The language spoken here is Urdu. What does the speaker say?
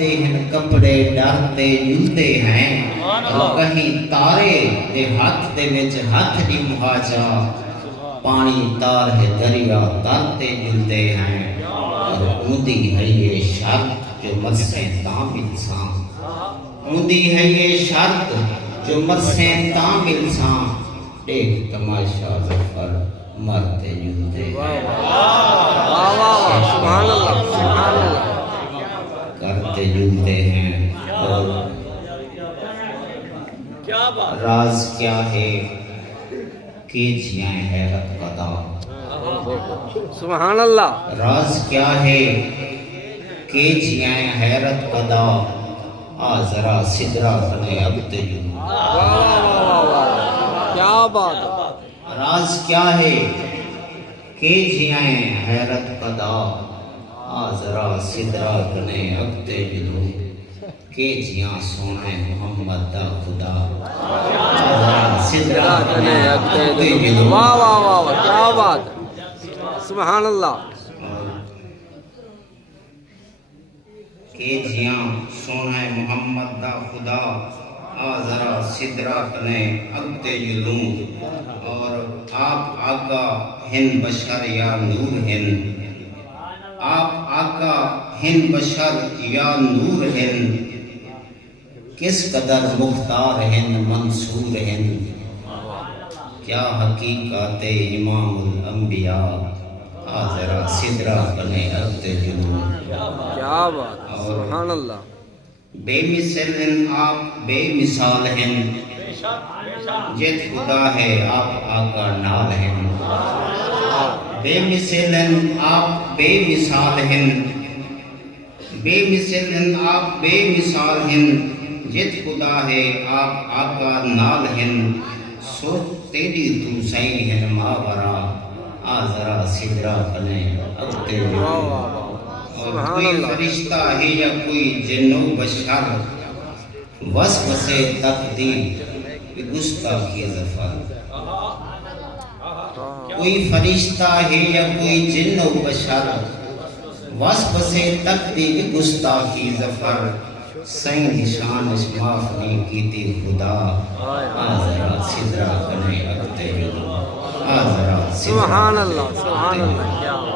ہیں کپڑے ڈرتے جلتے ہیں کہیں تارے دے ہاتھ دے وچ ہاتھ دی مہاجا پانی تار ہے دریا تارتے جلتے ہیں اوندی ہے یہ شرط جو مرسیں تام انسان اوندی ہے یہ شرط جو مرسیں تام انسان دیکھ تماشا ظفر مرتے جلتے ہیں سبحان اللہ سبحان اللہ کرتے جلتے ہیں اور راز کیا ہے کیجیاں حیرت قدا سبحان اللہ راز کیا ہے کیجیاں حیرت قدا آ ذرا صدرہ کنے اب تجھو کیا بات راز کیا ہے کیجیاں حیرت قدا آ ذرا صدرہ کنے اب تجھو کیجیاں سونے محمد دا خدا صدرہ کنے اب تجھو واہ واہ واہ واہ کیا بات سبحان اللہ کیجیاں سونا محمد دا خدا آ ذرا صدرہ کنے اگتے جلوں اور آپ آقا ہن بشر یا نور ہن آپ آقا ہن بشر یا نور ہن کس قدر مختار ہن منصور ہن کیا حقیقت امام الانبیاء آ ذرا صدرہ کنے اگتے جلوں کیا بات سبحان اللہ بے مثل ہیں آپ بے مثال ہیں جت خدا ہے آپ آقا نال ہیں بے مثل ہیں آپ بے مثال ہیں بے مثل ہیں آپ بے مثال ہیں جت خدا ہے آپ آقا نال ہیں سو تیری تو سائیں ہیں ماورا آ ذرا صدرہ کنے اگتے جلوں اور کوئی فرشتہ ہے یا کوئی جن و بشر وصف سے تقدیر گستاخی ظفر کوئی فرشتہ ہے یا کوئی جن و بشر وصف سے تقدیر گستاخی ظفر سین نشان معاف نہیں کیتی خدا آذرا صدرہ کنے اگتے جلو آذرا سبحان اللہ سبحان اللہ کیا